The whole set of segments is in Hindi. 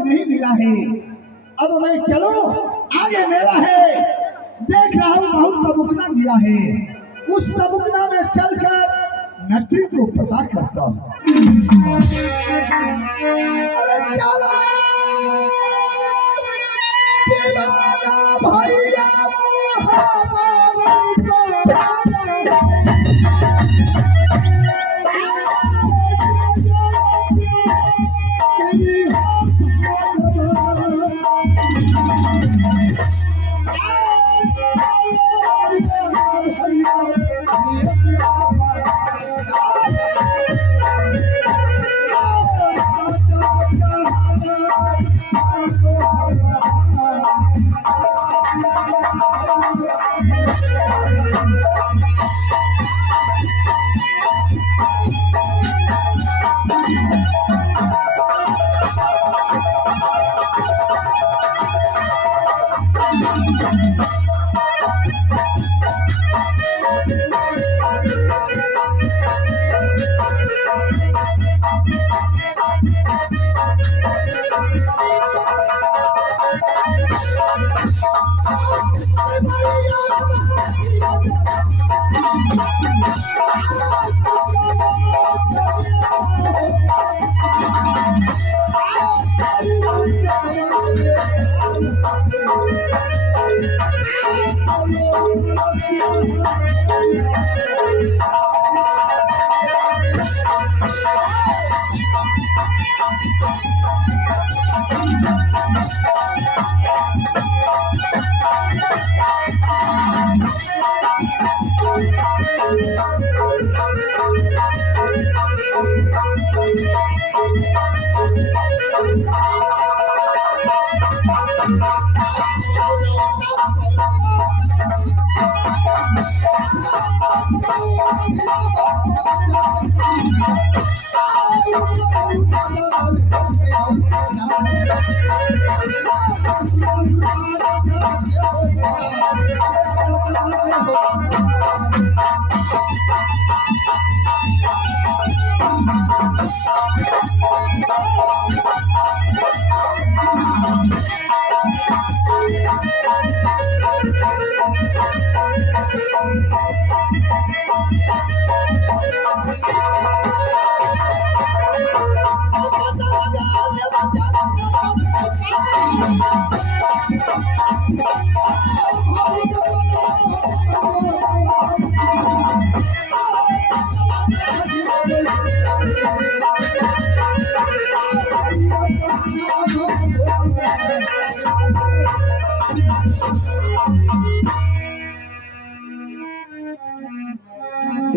नहीं मिला है। अब मैं चलो आगे मेला है, देख रहा हूँ बहुत तमुकना गिरा है, उस तमुकना में चलकर नटी को पता करता हूँ। अरे चलो दीवाना भैया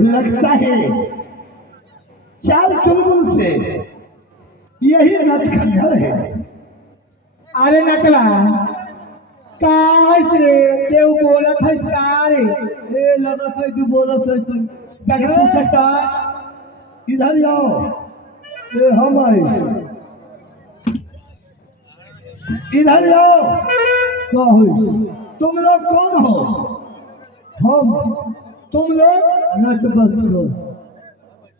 लगता है चाल चुलबुल से यही नटखंडर है। अरे नटवा काश रे केहू बोलत है सारे ए लगा से तू बोलत है तू क्या पूछता इधर आओ। ए हम आई इधर आओ। का हुई तुम लोग कौन हो? हम तुम लोग नटबक हो।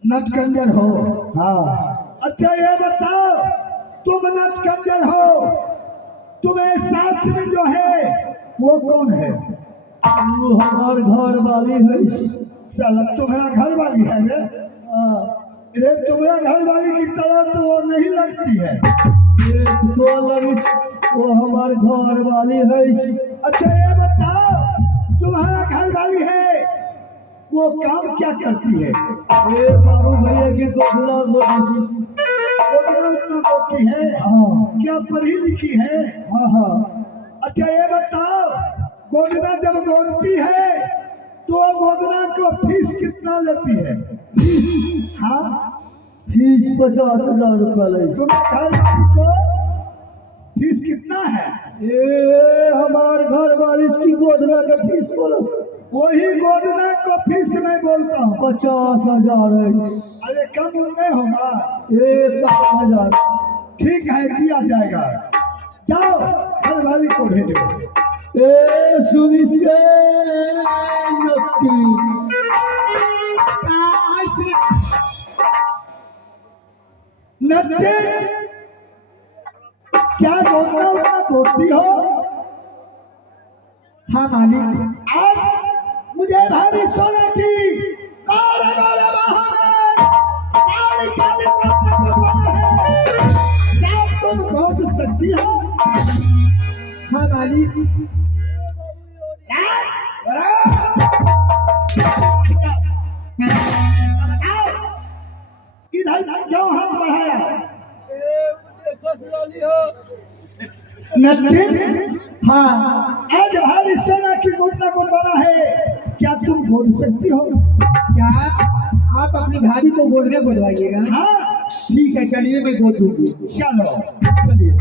नटखंडर हो? हाँ अच्छा ये बताओ, तुम नटखंडर हो, तुम्हें साथ में जो है वो कौन है? वो हमार घर वाली है। साला तुम्हारा घर वाली है रे? हाँ ये तुम्हारा घर वाली की तरह तो वो नहीं लगती है। तो लगी वो हमार घर वाली है। अच्छा ये बताओ, तुम्हारा घर वाली है वो काम क्या करती है? ए बाबू भैया की गोदला गोदी। उतना उतना बोलती है? हाँ क्या पढ़ी लिखी है? हाँ हाँ। अच्छा ये बताओ, गोदना जब गोदती है तो गोदना को फीस कितना लेती है? हाँ फीस 50,000 रुपया ले। तुम्हारे घर वाली को फीस कितना है? ए हमार घर वाली की गोदना का फीस बोला वही गोदना को फीस मैं बोलता हूँ। 50,000 है। अरे कम नहीं होगा? 1,000। ठीक है, किया जाएगा। जाओ घर वाली को भेजो। ए सुनी से नक्की नट्टे क्या गोदना उतना गोदती हो? हाँ मालिक। आज मुझे भाभी सोने की काले काले बाहों में काली काली गोदना गोदना है। क्या तुम गोद सकती हो? हाँ मालिक। इधर क्यों हाथ बढ़ाया? नट्टे हाँ आज भाभी सोना की गोदना गोद बना है, क्या तुम गोद सकती हो? क्या आप अपनी भाभी को गोदने गोदवाइएगा? हाँ ठीक है चलिए मैं गोद दूंगी। चलो। चलिए।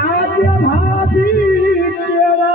आज भाभी तेरा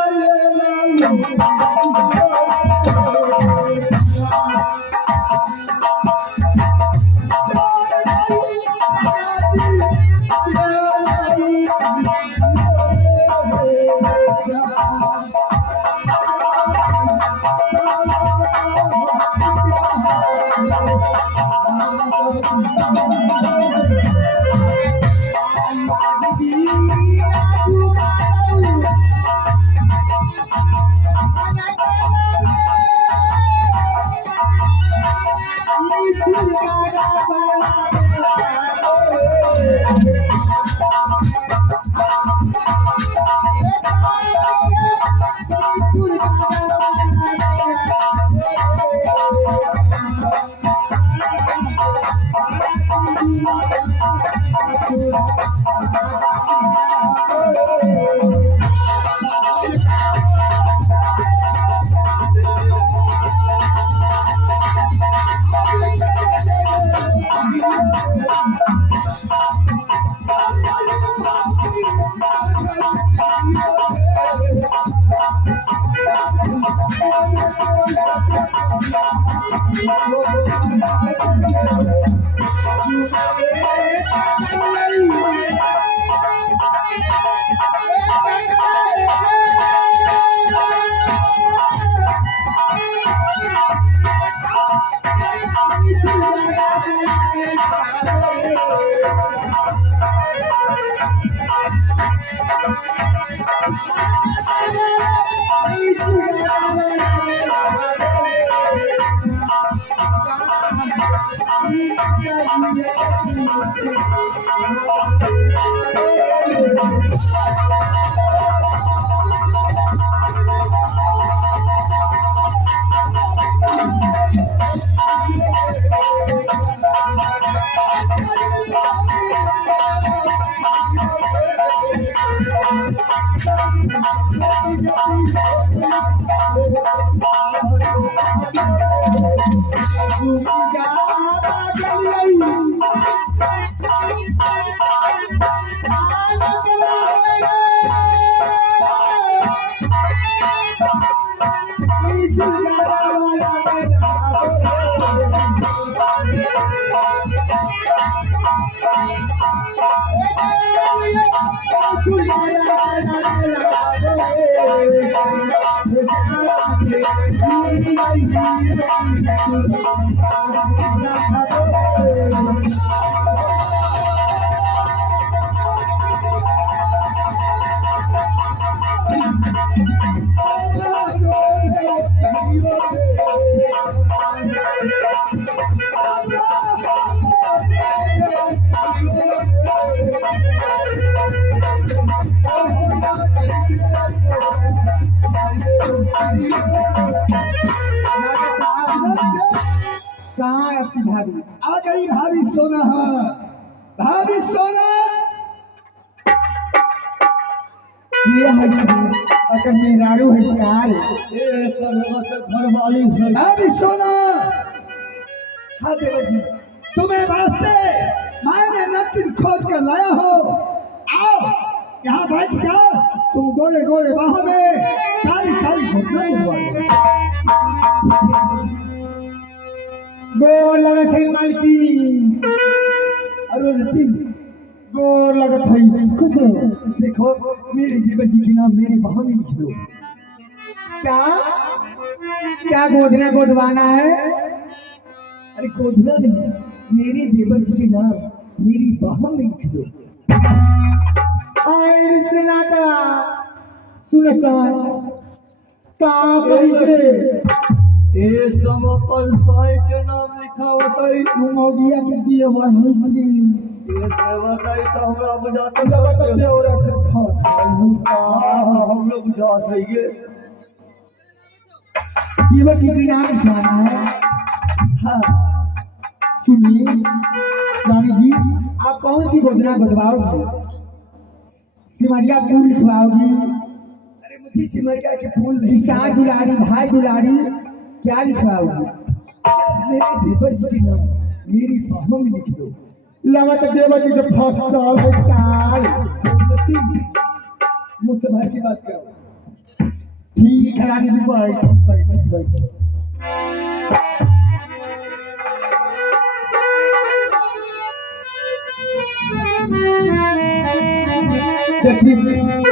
कहाँ है आपकी भाभी? आ गई भाभी सोना हमारा। भाभी सोना ये है अगर मेहरारू है प्यार घर वाली है। भाभी सोना, हाँ देवर जी तुम्हें वास्ते मैंने नटिन खोद कर लाया हो। आओ यहाँ बैठ जाओ। तुम गोरे गोरे बाहों में काली काली घुटना बुलवा दो। गोर लगत है मालकिनी। अरे रति गोर लगत है। खुश हो। देखो मेरे देवर जी के नाम मेरे बाहों में लिख दो। क्या क्या गोदना गोदवाना है? अरे गोदना नहीं, मेरे देवर जी के नाम मेरी बाहों में लिख दो। आए सुनाता सुनसान का कैसे ए समपल साई के नाम लिखा होता है। तुम हो गया कि दिए हुआ हिस्ट्री ये देवताई तो हमरा बुझाता जब तक है। और से फंस हम लोग बुझा सही है। देवर जी के नाम लिखवाना है। हाँ सुनिए रानी जी, आप कौन सी गोदना गोदवाओगी? सिमरिया फूल लिखवाओगी? अरे मुझे सिमरिया के फूल नहीं, किसान दुलारी भाई दुलारी क्या लिखवाओगी? मेरे देवर जी के नाम मेरी बाहों में लिख दो। लगा तो देवर जी से फसल है काल। मुझसे भर की बात करो। ठीक है रानी जी, बैठ बैठ बैठ। देखिए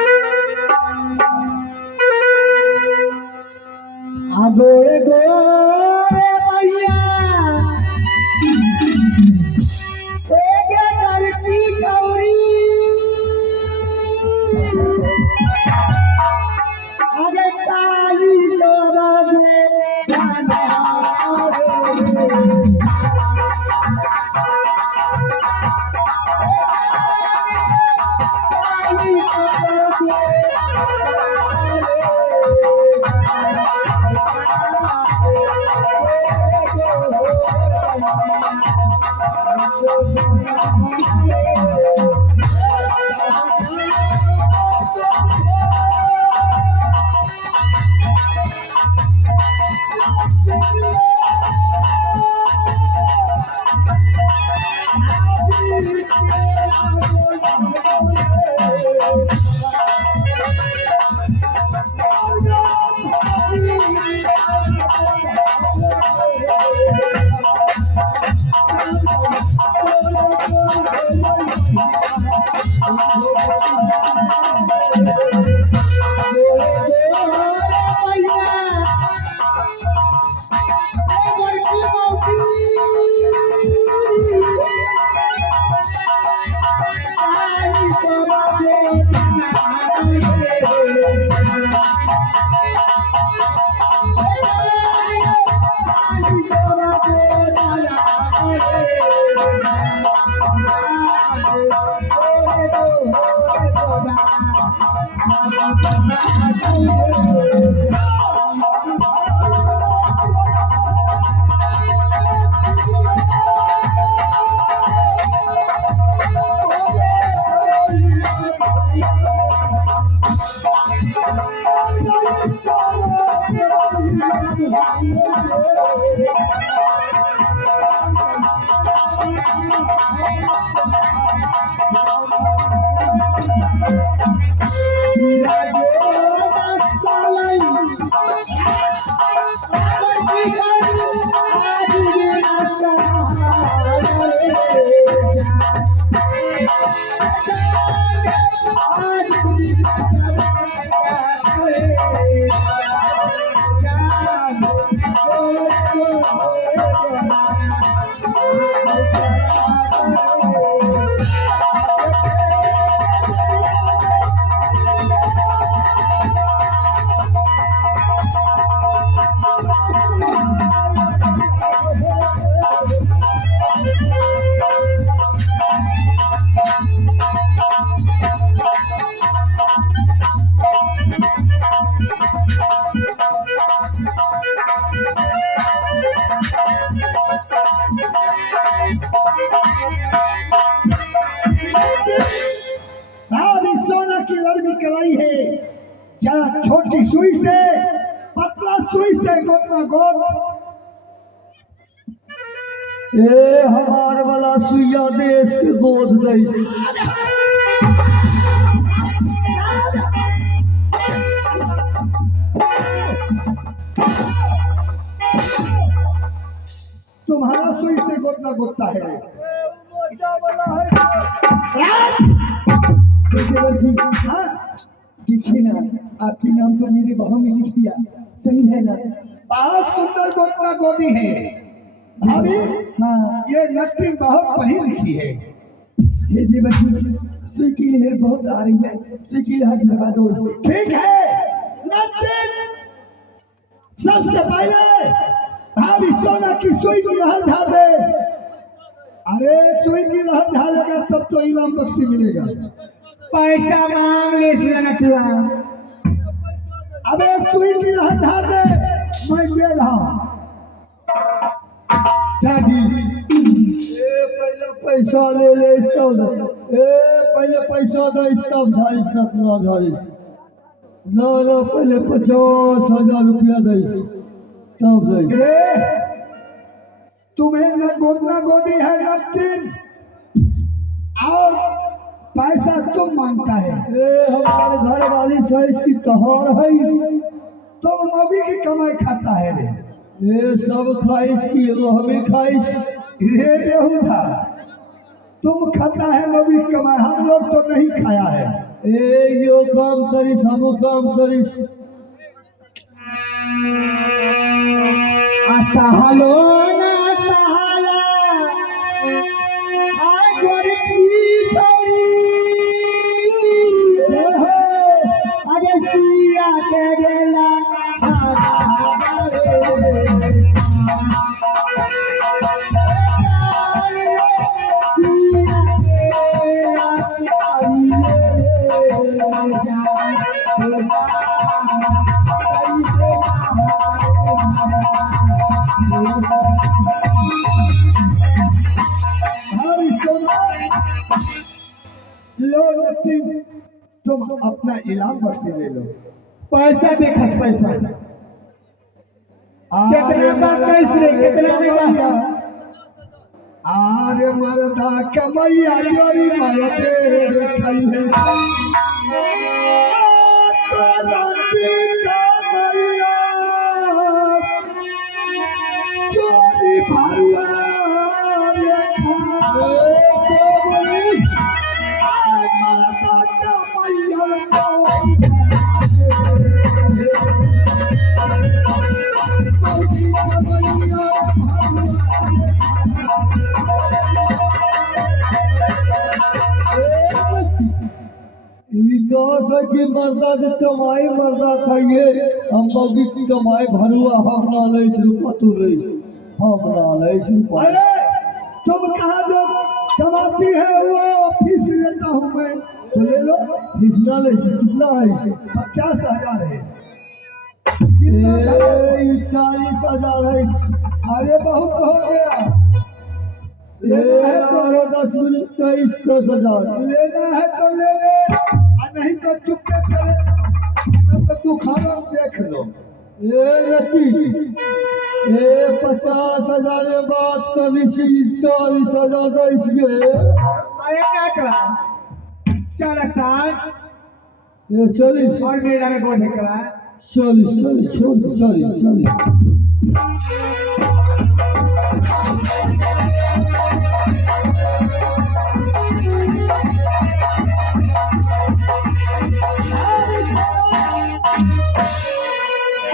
गोरे गोरे भैया करती चौरी आगे काली सारी सोना की लड़की कलाई है, जरा छोटी सुई से पतला सुई से गोतना गोद। ए हमार वाला सुइया देश के गोद दे। तुम्हारा सुई से गोतना गोदता है। हाँ, देखिए ना, आपकी नाम तो मेरे बहू में लिख दिया, सही है ना? बहुत सुंदर गोतना गोदी है भाभी। हाँ, ये लड़की बहुत पढ़ी लिखी है। ये देवर्षि, सुई की लहर बहुत आ रही है, सुई की लहर लगा दो इसे। ठीक है नर्तिन, सबसे पहले भाभी सोना की सुई की लहर झाड़ दे। अरे सुई की लहर झाड़ेगा तब तो इनाम बख्शी मिलेगा। पैसा मांग ले इसलिए नटुआ। अबे सुई की लहर झाड़ दे, मैं दे रहा हूं। पहले पैसा ले ले तब पहले पैसा दे तब धारिस ना धारिस ना पहले 50,000 रुपया दे तब दे। तुम्हें न गोदना गोदी है नर्तिन, और पैसा तुम मांगता है। हमारे घर वाली साइज की तहार है तुम मौगी की कमाई खाता है रे। ये सब खाइश की एगो हमें खाइश। ये बेहुदा, तुम खाता है मौगी की कमाई, हम लोग तो नहीं खाया है। यो काम करिस हम काम करिस। असहलो ना सहला आ गोरकी छोरी अरे सिया के गेला हमारी सोना लो नर्तिन, तुम अपना इनाम बख्शी ले लो। पैसा देखस पैसा आरे कितना कैसे कितना कमैया, आरे मरदा कमैया जोरी मरदे देखई है। जोरी भरुआ की मर्दा के कमाई मर्दा खाइए, हम मौगी की कमाई भरुआ हम ना ले रुपा तू ले हम ना ले रुपा। अरे तुम कहा जो कमाती है वो फीस लेता हूँ मैं, तो ले लो। फीस ना ले कितना है? 50,000 है। 40,000 है। अरे बहुत हो गया, लेना है तो 10,000 लेना है तो ले ले, और नहीं तो चुपके चले, तो तू खाना देख लो। रची ए 50,000 में बात करी सी 40,000 दस गे अरे क्या करा 40 ये 40 और मेरा में बोल करा 40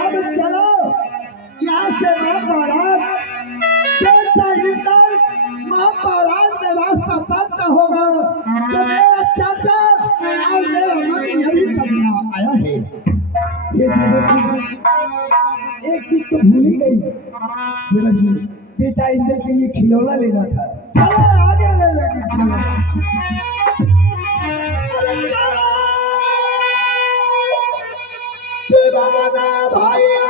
अब चलो यहाँ से महाभारत महाभारत में रास्ता तय होगा तो मेरा चाचा और मेरा मम्मी अभी तक ना आया है। ये एक चीज तो भूल ही गई देवर जी बेटा इंद्र के लिए खिलौना लेना था चलो आगे ले लेंगे चलो। अरे चलो दीवाना भैया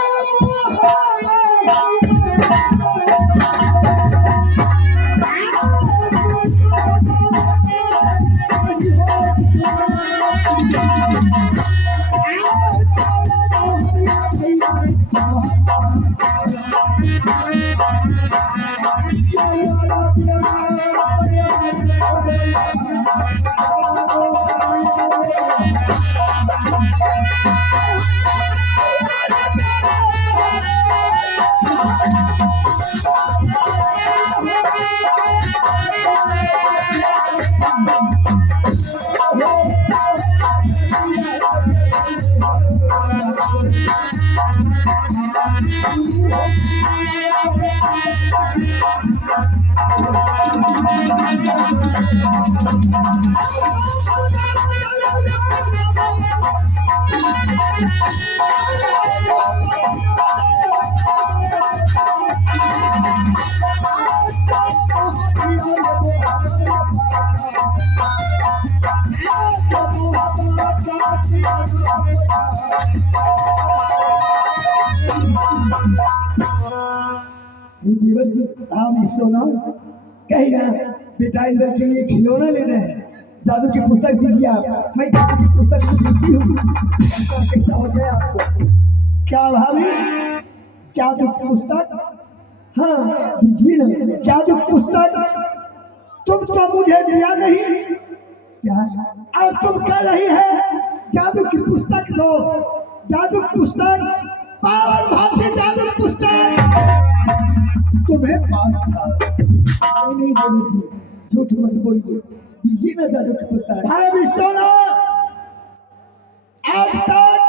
देवर जी हाँ सोना कही ना बेटा इंद्र के लिए खिलौना लेना है जादू की पुस्तक दीजिए आप मैं जादू की पुस्तक दीती हूँ कैसा हो जाए आपको क्या भाभी जादू पुस्तक हाँ दीजिए ना जादू पुस्तक तुम तो मुझे दिया नहीं क्या और तुम कह रही है जादू की पुस्तक दो जादू पुस्तक पावन भाषी जादू पुस्तक तुम्हें पास था। नहीं देवर जी झूठ मत बोलिए दीजिए ना जादू की पुस्तक भाई विश्वना आज तक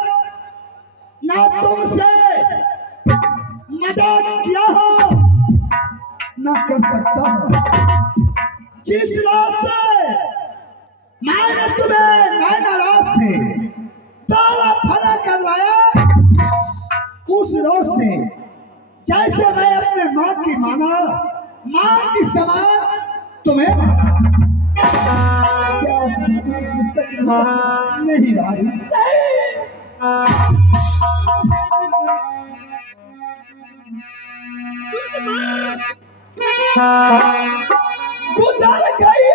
ना तुमसे मदद किया हो ना कर सकता हूँ। जिस रास्ते मैंने तुम्हें नैना रात से ताला फना करवाया उस रोज से जैसे मैं अपने माँ की माना माँ की समान तुम्हें माना नहीं भाई गुजर गई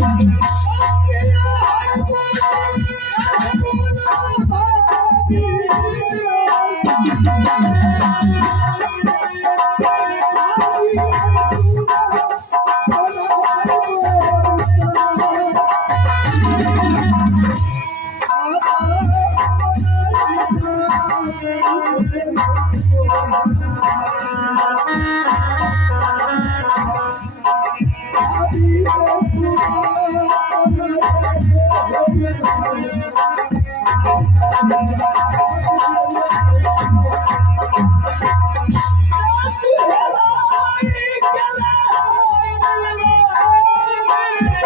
Thank you.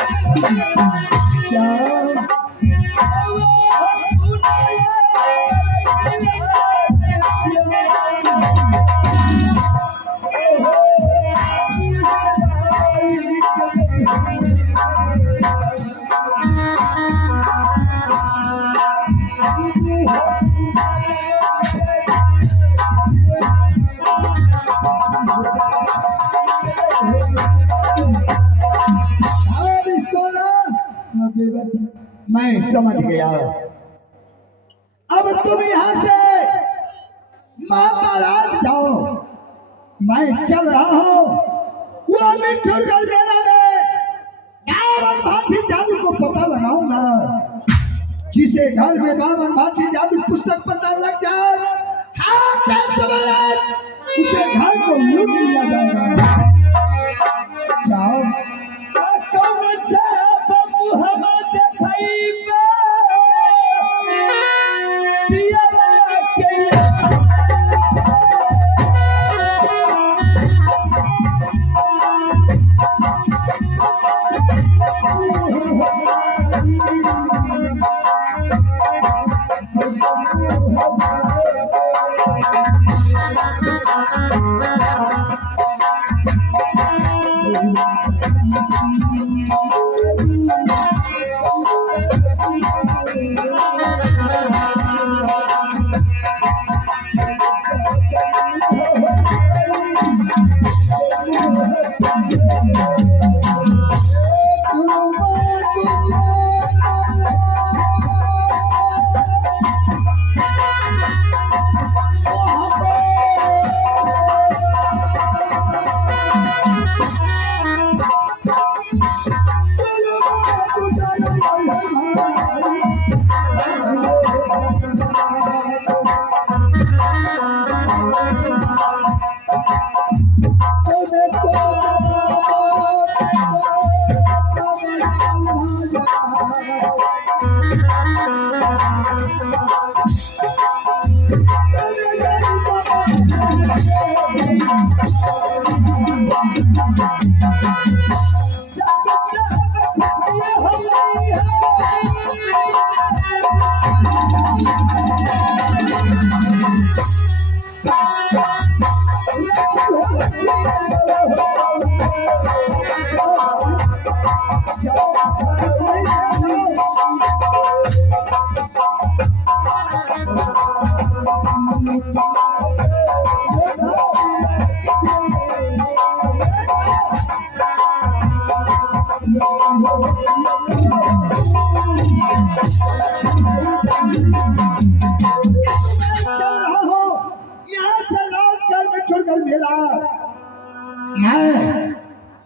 मैं समझ गया। अब तुम यहाँ से महाराज जाओ, मैं चल रहा हूँ वो मिठुरगढ़ मेला में बावन भाटी जादू को पता लगाऊंगा। जिसे घर में बावन भाटी जादू पुस्तक पता लग जाए, हाँ उसे घर को लूट लिया जाएगा। जाओ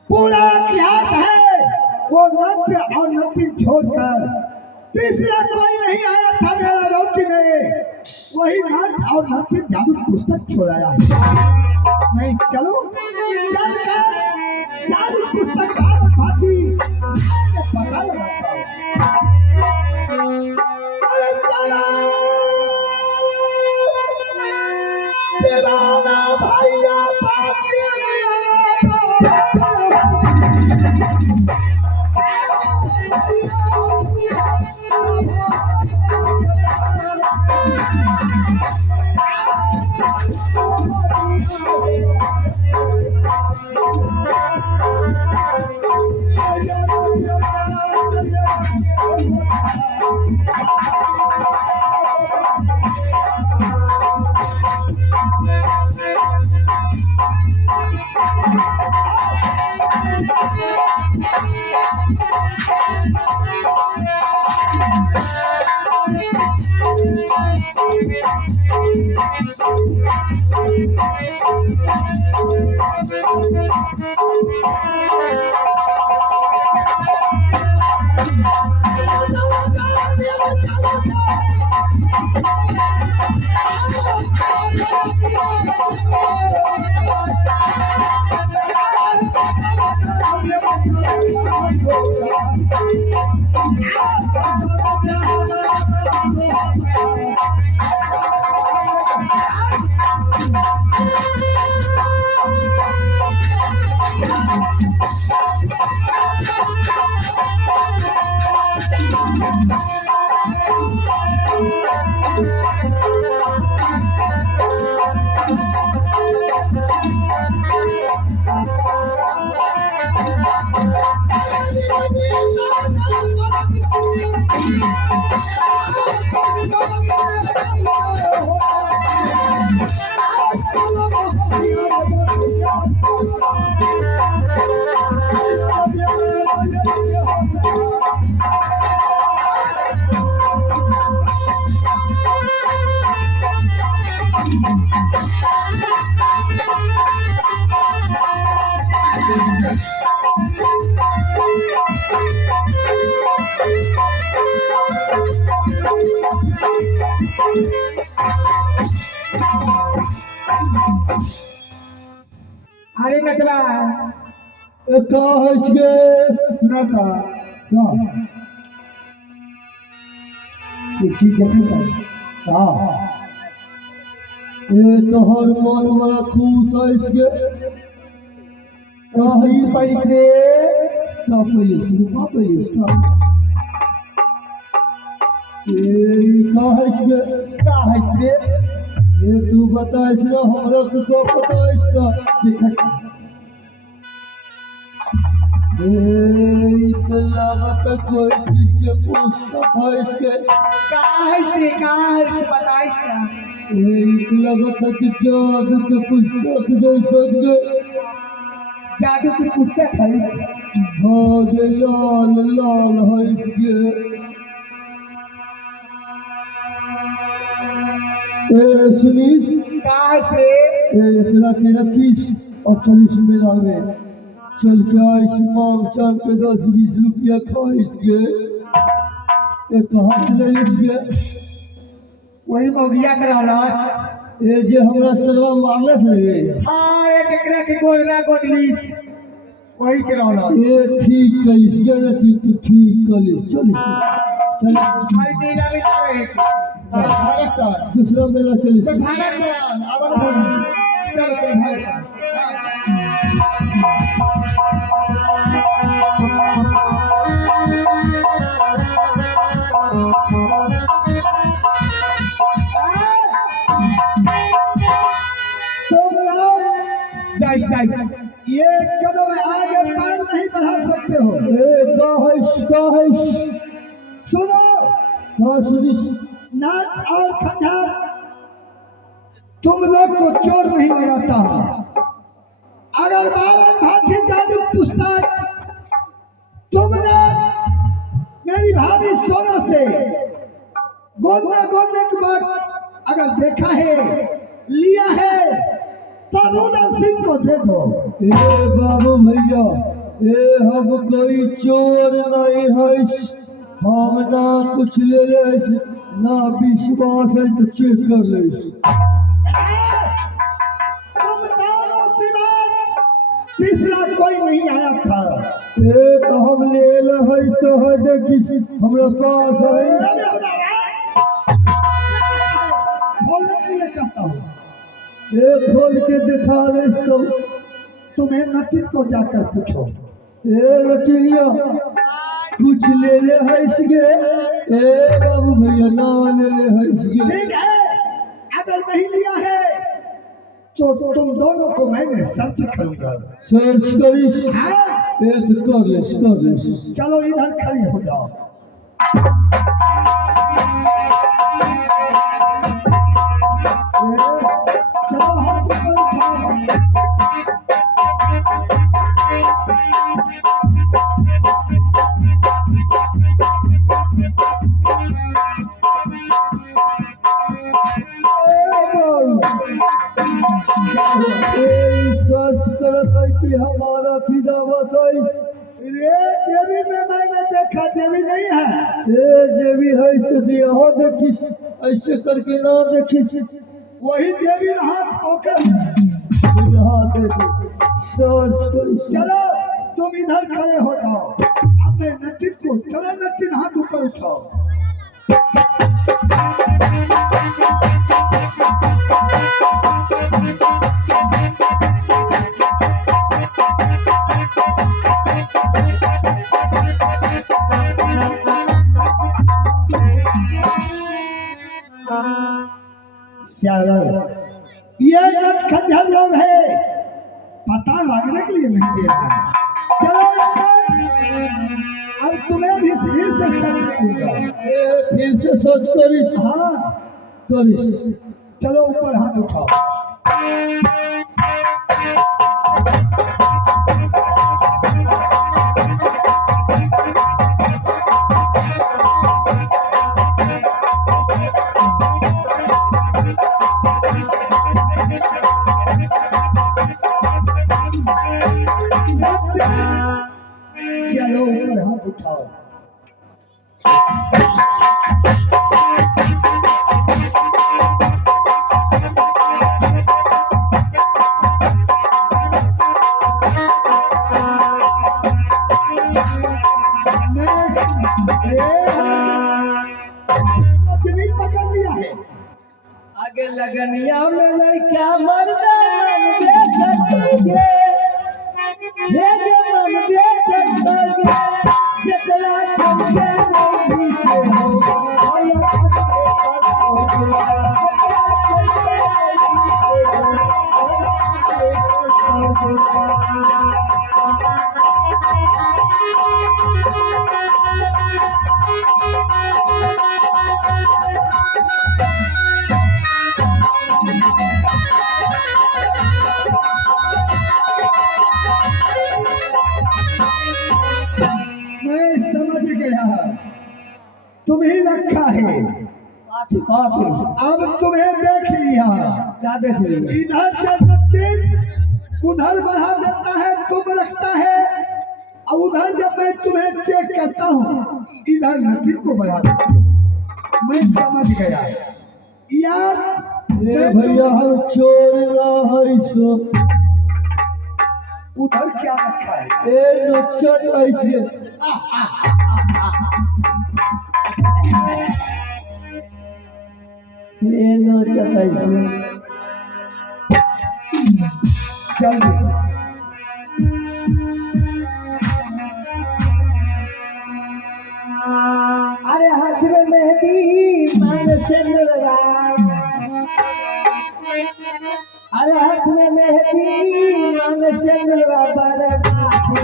पूरा इतिहास है वो नृत्य और नृत्य छोड़कर तीसरा कोई नहीं आया था मेरा रोटी में। वही नृत्य और नृत्य जादू पुस्तक छोड़ाया है। मैं चलूं चलकर जादू पुस्तक बावन भाटी पता लगाता हूँ। अरे चलो दीवाना भैया अरे नटवा कहा है इसके सुना सा हाँ ये चीज देखे सा हाँ ये तो हर मन बड़ा खुश है इसके तो चीज पैसे का पहले शुरू का पहले स्टार्ट ये कहा है इसके का है से ये तू बता इसका हमरा को क्या पता है इसका देखा ये इतना मतलब कोई चीज के पूछता था इसके का है से बताइस ना ये इतना था कि जादू के पुस्तक जैसा के जादू की पुस्तक है भागे लाल लाल है इसके ए सुनीस का है से एकरा के रखीस और 40 मेला में चल के आइस मांग चांद पे 10-20 रुपया खाइस के ये कहाँ से ले इसके वही मौगिया कर रहला ये जे हमरा सरवा मारले से रे हाँ ये जकरा के गोदना गोदलीस वही के रहला ये ठीक कलिस के ना तू ठीक कलिस चल चल भाई तेरा भी रहे भारत सर दूसरा मेला चलिस तो भारत में आवन चल चल भारत तुम लोग जाइस जाइस ये कदम आगे पैर नहीं बढ़ा सकते हो। ए कहिस सुनो, हाँ सुनीस नाट और खंजर तुम लोग को चोर नहीं लगाता हूँ। अगर बावन भाटी जादू पुस्तक तुमने मेरी भाभी सोना से गोदने के बाद अगर देखा है, लिया है, तो रुदन सिंह को दे दो। ए बाबू भैया ए हम कोई चोर नहीं है हम ना कुछ ले ले ना विश्वास है तो चेक कर ले तुम दोनों सिवा तीसरा कोई नहीं आया था। ए तो हम ले ले है तो है देखी हमरा पास है बोलने के लिए कहता हूँ, ए खोल के दिखा दे तो तुम्हें नटिन को जाकर पूछो। ए रटिनिया कुछ ले ले है इसके ए बाबू भैया ना ले ले है इसके ठीक है, अगर नहीं लिया है तो तुम दोनों को मैंने सर्च करूंगा। सर्च करिस हाँ? ए तो कर ले चलो इधर खड़ी हो जाओ। चलो हाथ ऊपर उठाओ। सर्च करत है कि हमारा सीधा बसाइस ये देवी में मैंने देखा, देवी नहीं है। ए जे भी है तो दिया देखिस ऐसे करके ना देखिस वही देवी में हाथ पकड़। हाँ देखो सर्च करिस चलो तुम इधर खड़े हो जाओ। अपने नटिन को, चलो नटिन हाथ ऊपर उठाओ। चलो ये नट खंजर लोग है, पता लगने के लिए नहीं दे रहे। चलो अब तुम्हें भी फिर से सर्च करूंगा। ए फिर से सर्च करिस हाँ करिस चलो ऊपर हाथ उठाओ। आगे लगनिया में लइका मर्दा मन देखत हे गे मन देखत जकरा चमके नहीं से हो मैं समझ गया, तुम्हें रखा है। अब तुम्हें देख लिया। क्या देख लिया? इधर से नमकीन उधर बढ़ा देता है, तुम रखता है, और उधर जब मैं तुम्हें चेक करता हूँ इधर नमकीन को बढ़ा देता हूँ। मैं समझ गया यार। ए भैया हम चोर ना हई सो उधर क्या रखा है? ए नक्शट ऐसे ए नक्शट ऐसे जल्दी अरे हाथ में मेहंदी मांग से अरे हाथ में मेहंदी मांग से बड़े बाती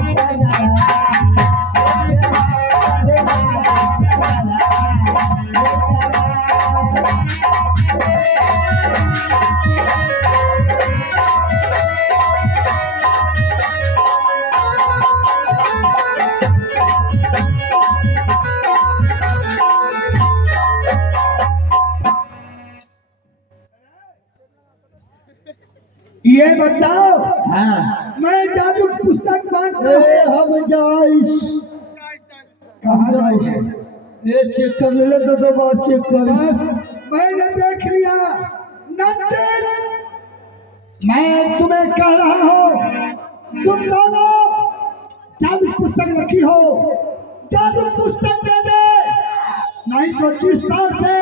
ये बताओ, हाँ मैं जादू पुस्तक मांगता ए हूँ, हम जाइस कहाँ जाए? ये चेक कर ले तो दो बार चेक कर बस मैंने देख लिया। नमकीन, मैं तुम्हें कह रहा हूँ, तुम दोनों जादू पुस्तक रखी हो, जादू पुस्तक दे दे, नहीं तो जिस तरह से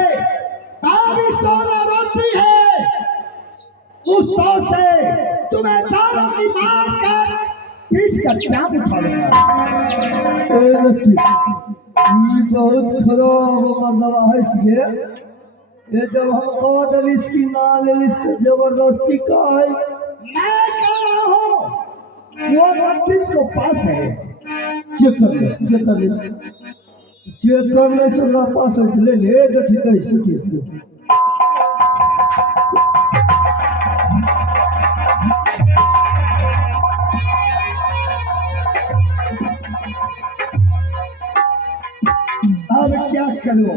सारी सोना रोटी है उस तौर से तुम्हें सारों की मार कर पीट कर क्या दिखाऊंगा। ए लट्टी ये बहुत खराब मरदवा है इसके ये जब हम कह दिली इसकी ना ले इसको जबरदस्ती का है मैं कह रहा हूँ वो नमकीन को पास है। चेक कर ले सुना पास है ले ले तो ठीक है इसकी अब क्या करो,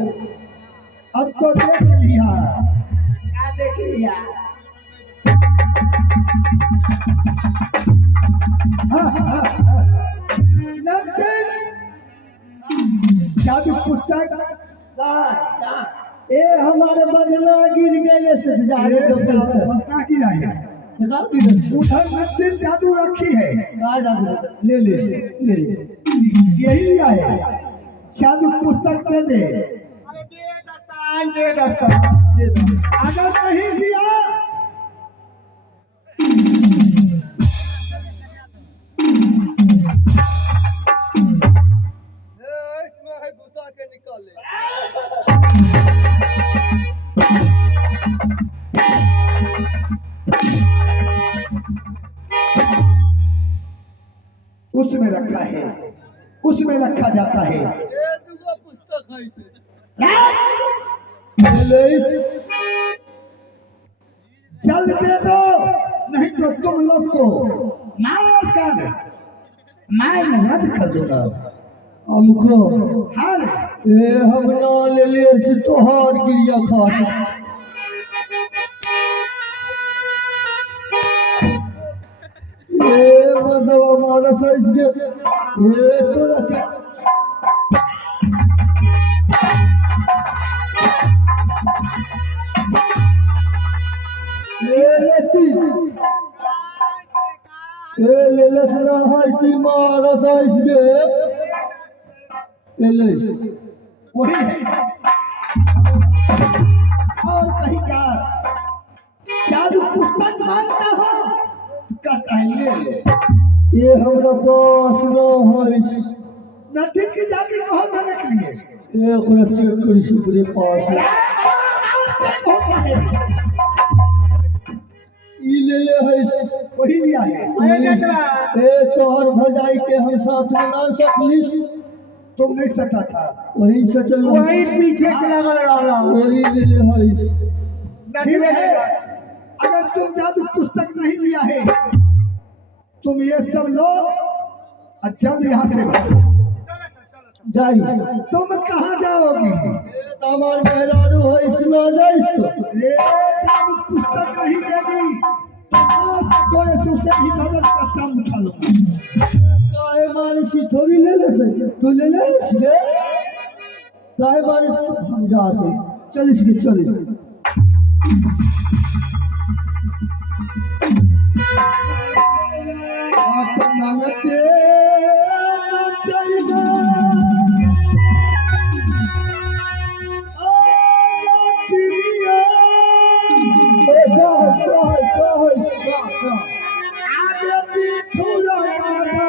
अब तो देख लिया। क्या देख लिया? नमकीन जादू पुस्तक ए हमारे बदला गिर गए से जाने दो पता की रहे जगह गिर उधर नमकीन जादू रखी है, आ जा ले ले यही लिया है। जादू पुस्तक दे दे। अगर नहीं दिया इसमें है घुसा के निकाल ले उसमें रखा है, उसमें रखा जाता है। ये दुगो पुस्तक है इसे जल्द दे दो, नहीं तो तुम लोग को मार कर मैं रद्द कर दूंगा। हमको हाँ ए हम ना ले ले से तोहार गिरिया खासा ए मतलब हमारा साइज के ये तो रखा ये लेती ये ले ले सना हाई सी मारा साइज के ये ले वही है और कहीं का बात मानता हो तो कहता है ले लो। ये हमरा पास न है। नटिन की जाके कहो जाने के लिए एक मिनट चेक करी सुपरे पास है। चेक होता है ई ले ले है। वही लिया है। ए तोहर भजाई के हम साथ में ना सकलिस। तुम नहीं सका था वही से चल वही पीछे से लगल रहला। वही ले ले है। ठीक है अगर तुम जादू पुस्तक नहीं लिया है तुम ये सब लो और जल्द यहाँ से भागो। जाई तुम कहाँ जाओगी? हमार मेहरारू है इसमें जाइस तो ये जादू पुस्तक नहीं देगी थोड़े से उसे भी मदद का काम उठा लो। काहे मारिस थोड़ी ले ले से तू ले ले इसके काहे मारिस हम जा से चलिस के चलिस। नंगते नचैबा पिरिया आगे पीछू लगाया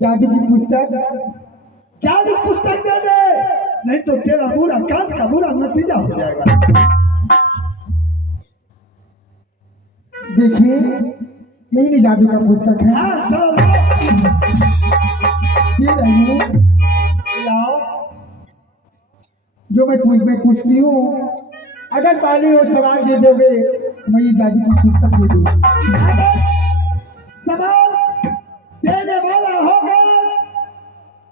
जादू की पुस्तक जादू पुस्तक दे दे नहीं तो तेरा बुरा काम का बुरा नतीजा हो जाएगा। देखिए यही नहीं जादू का पुस्तक है। हाँ चलो ये रही लाओ जो मैं पूछती हूँ अगर पानी वो सवाल दे दोगे मैं ये जादू की पुस्तक दे दूँगा। सवाल देने वाला होगा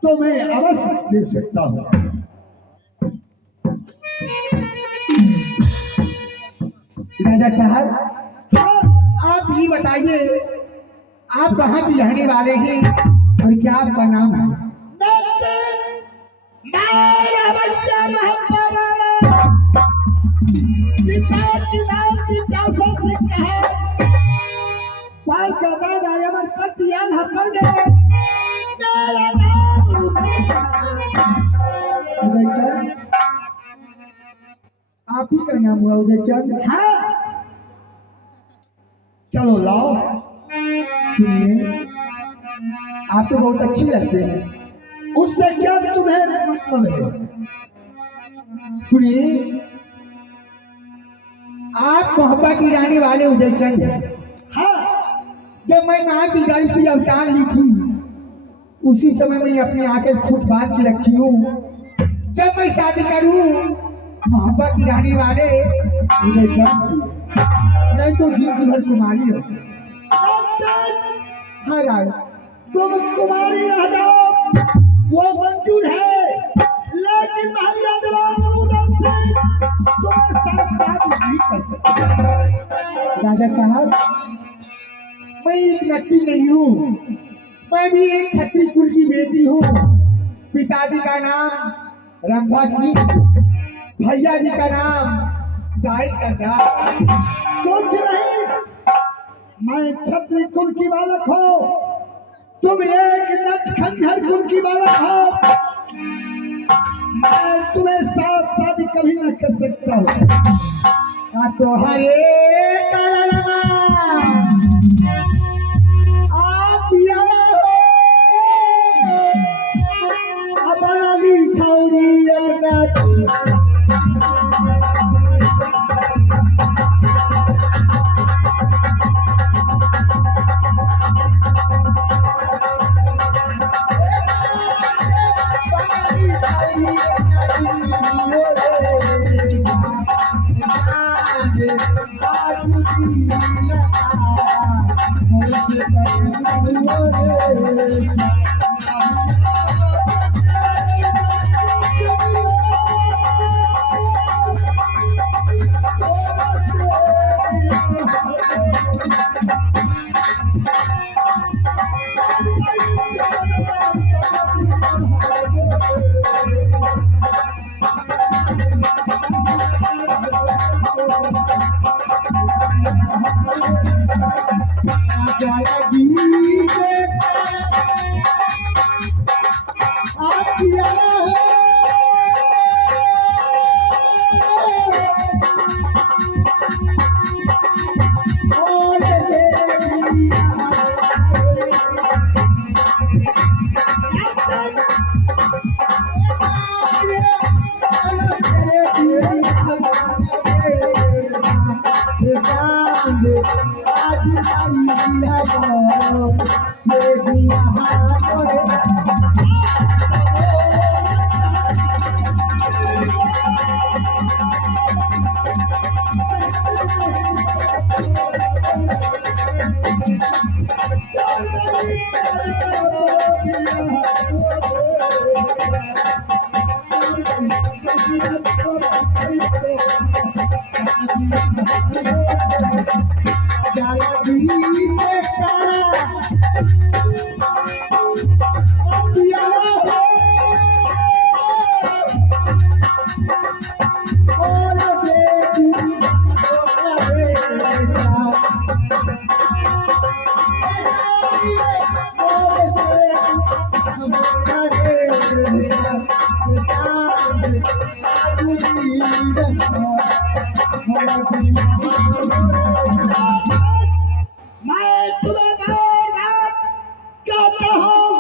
तो मैं अवश्य दे सकता हूँ। राजा साहब हाँ आप ये बताइए आप कहाँ की रहने वाले हैं और क्या आपका नाम है? मेरा बच्चा महब्बा वाला पिता की नाम पितासर सिंह है। पाल का दादा यमन पति आधा पड़ गए। मेरा नाम उदयचंद आप ही का नाम हुआ उदयचंद? हाँ चलो लाओ। सुनिए आप तो बहुत अच्छी लगते हैं। उससे क्या तुम्हें मतलब है? सुनिए आप मोहब्बा की रानी वाले उदयचंद हैं। हाँ जब मैं माँ की गर्भ से अवतार ली थी उसी समय मैं अपने आंचल खुद बांध के रखी हूँ। जब मैं शादी करूँ मोहब्बा की रानी वाले उदयचंद की, नहीं तो जिंदगी भर कुमारी रहो। हाँ राय तुम कुमारी रह जाओ वो मंजूर है लेकिन महलिया दीवान मुदत से तुम्हें साथ बात नहीं कर सकते। राजा साहब मैं एक नट्टी नहीं हूँ, मैं भी एक छत्री कुल की बेटी हूँ। पिताजी का नाम रंभा सिंह, भैया जी का नाम साहिब सरदार। सोच नहीं मैं छत्री कुल की बालक हो, तुम एक नट खंजर कुल की बालक हो। मैं तुम्हें साथ साथ बर्बादी कभी न कर सकता हूँ। तो हरे कलमा आप यारा हो अपनी छौरी लगना मैं तुम्हें बार बार कहता हूँ,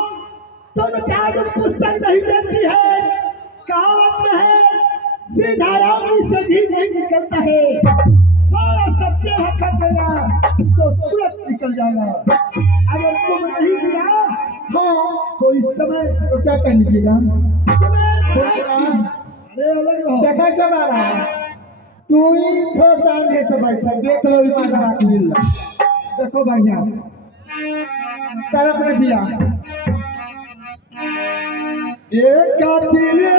तुम जादू पुस्तक नहीं देती है। कहावत में है, सीधा रामी से भी नहीं निकलता है। थोड़ा सब्जी हटा देगा तो तुरंत निकल जाएगा। अगर तुम नहीं दिया तो इस समय तो क्या कर लीजिएगा? अरे अलग रहो। देखा चला रहा है तू ही 6 साल से बैठा देख लो ईमानदार की मिल देखो बढ़िया तरफ में दिया एक कातिले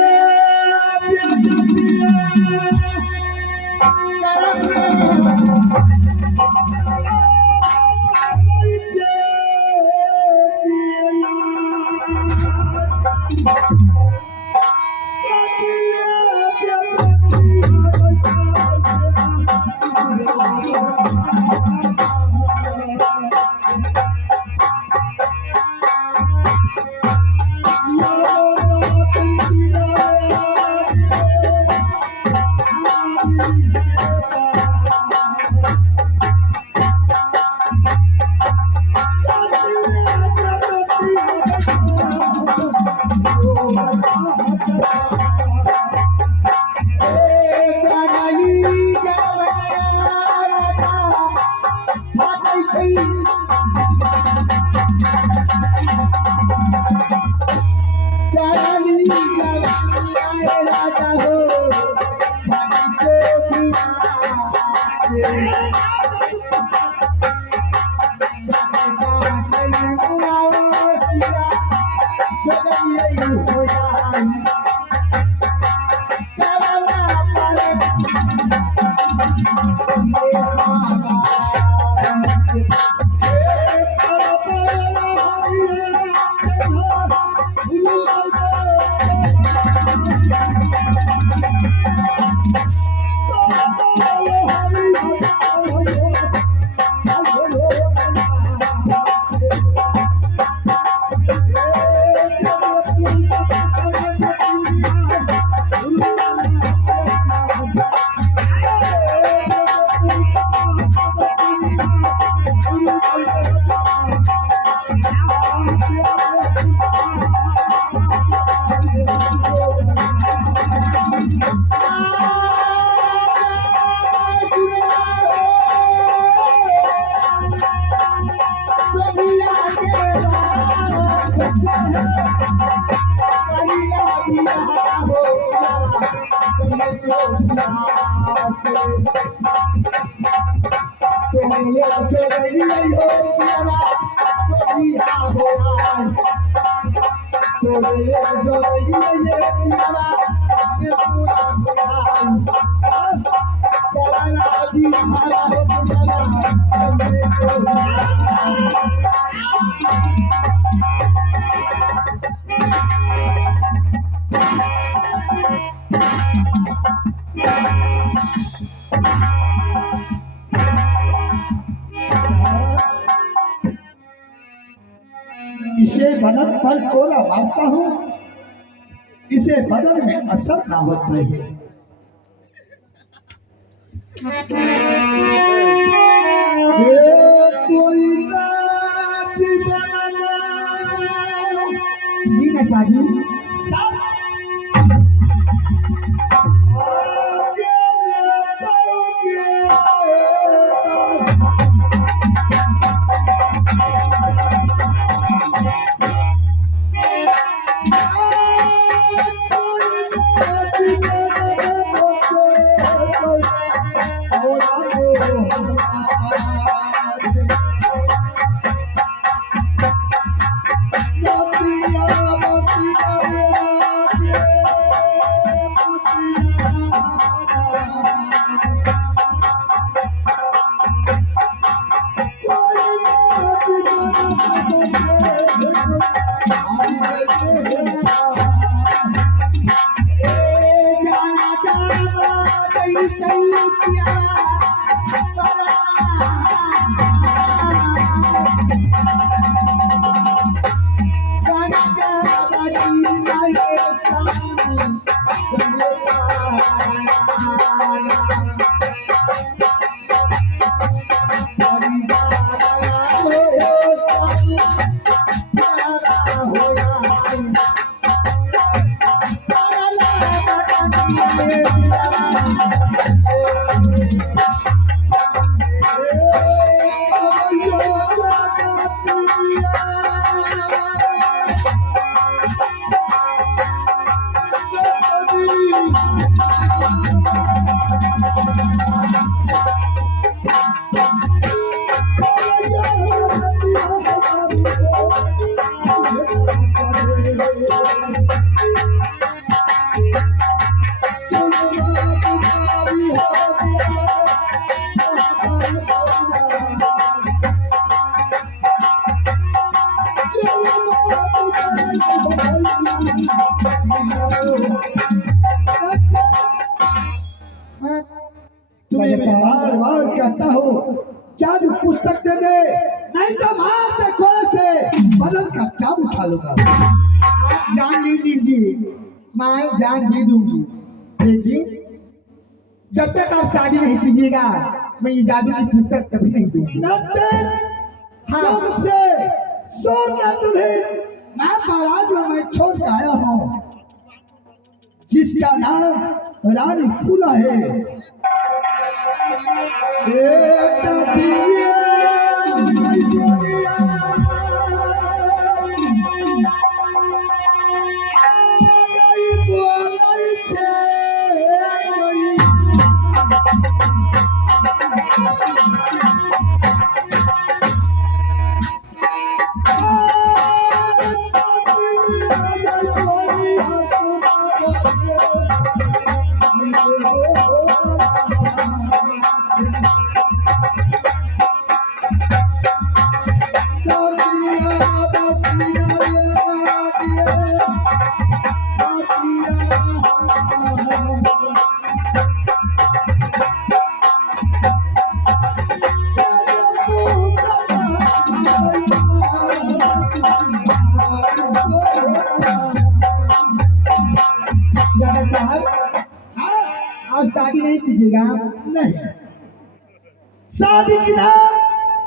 करिया बियाह हो तुम जोगिया सोनिया के रही हो पियावा बियाह हो सोनिया जो रही है पियावा पूरा हो कराना बियाह हो पियावा तुम जोगिया इसे बदन पर कोला मारता हूँ, इसे बदन में असर ना होता है। कोई ना शादी तुम्हें मैं बार बार कहता हूँ, चाबी पुस्तक दे दे, नहीं तो मार दे कोड़े से बदन का चाबू उठा लूंगा। आप जान ले लीजिए, मैं जान दे दूंगी, लेकिन जब तक आप शादी नहीं कीजिएगा मैं ये जादू की पुस्तक कभी नहीं दूंगी। हाँ तुमसे सोना तुम्हें मैं बारात में मैं छोड़ के आया हूँ, जिसका नाम रानी फूला है। आप शादी नहीं कीजिएगा? नहीं, शादी की नाम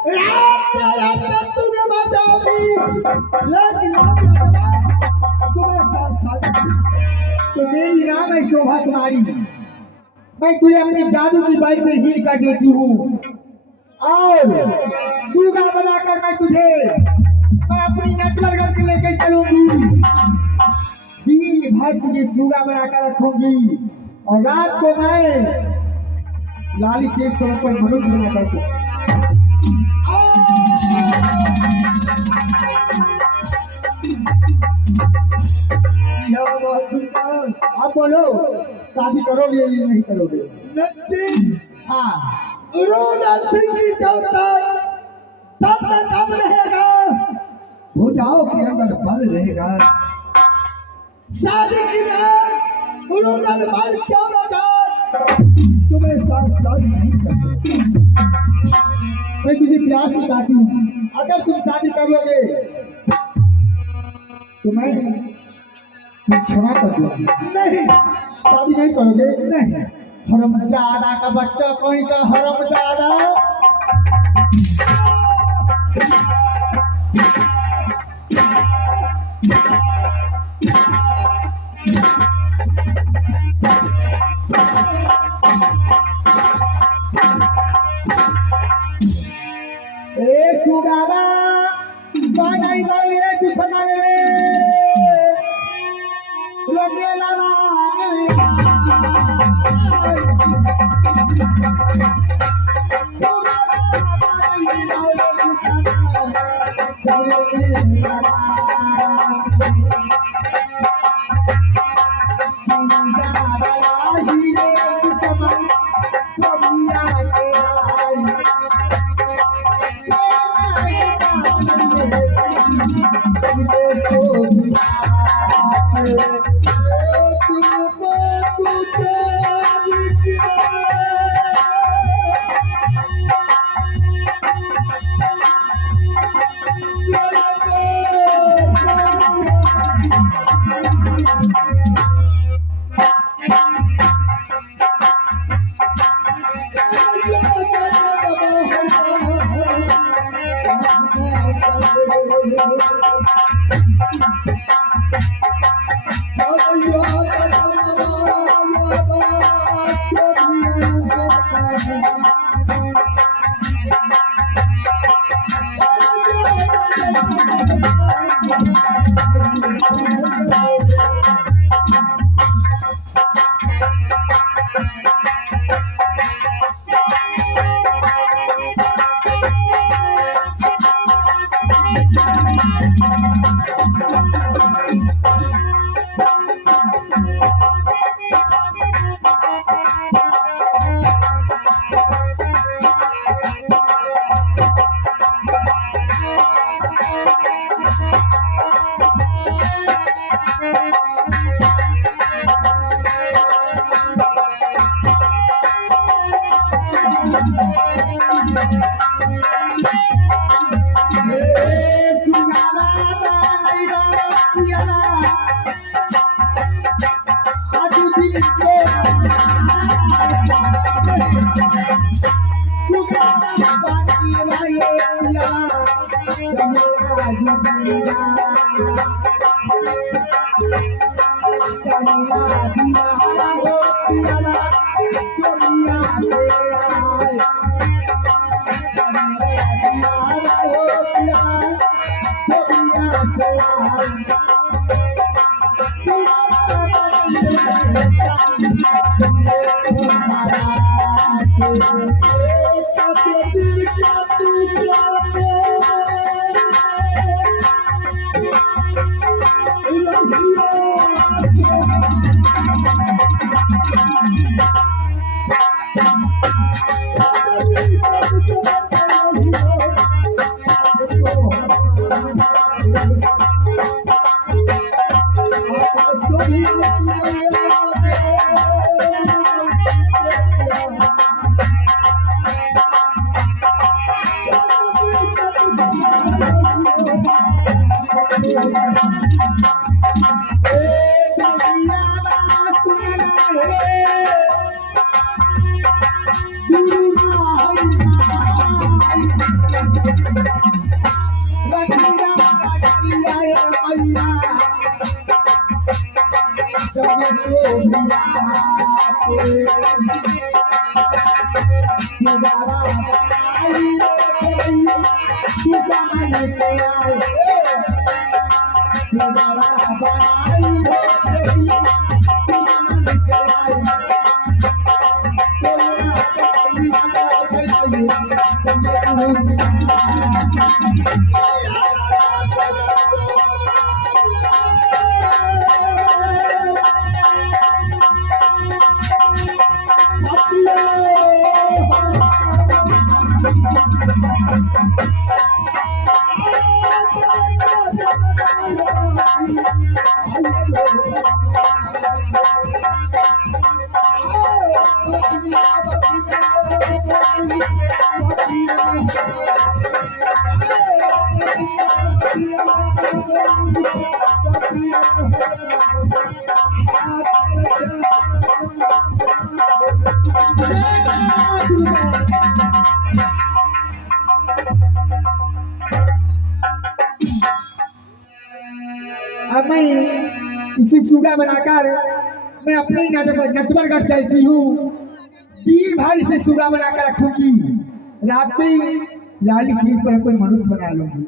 रात तुझे बताऊंगी, लेकिन तुम्हें तो मेरी नाम है शोभा कुमारी, मैं तुझे अपनी जादू की बाई से हील कर देती हूँ और सूगा बनाकर मैं तुझे मैं अपनी नेटवर्क करके लेके चलूंगी। दिन भर तुझे सूगा बनाकर रखूंगी और रात को मैं लाली सेठ को ऊपर मनुष्य बनाकर रखूंगी। या बहादुर खान, आप बोलो, शादी करोगे या नहीं करोगे? नंदी हाँ, रुद्र सिंह की जब तक दम रहेगा, भुजाओं के अंदर बल रहेगा। शादी की नाम रुद्र मर क्यों न जाए, तुम्हें साथ शादी नहीं करनी। मैं तुझे प्यार से चाहती हूँ। अगर तुम शादी कर लोगे तो मैं तुम क्षमा कर दूंगी। नहीं, शादी नहीं करोगे? नहीं, हरमजादा का बच्चा कोई का हरमजादा। ए सुगावा बनाई रे तू समान रे लगे लाला Hey! बनाई देवी मन के आई तोरा कपड़ी अब मैं इसी सुगा बनाकर मैं अपने ही नटवरगढ़ चलती हूँ। दिन भर इसे सुगा बनाकर रखूंगी, रात में लाली सिंह पर कोई मनुष्य बना लूंगी।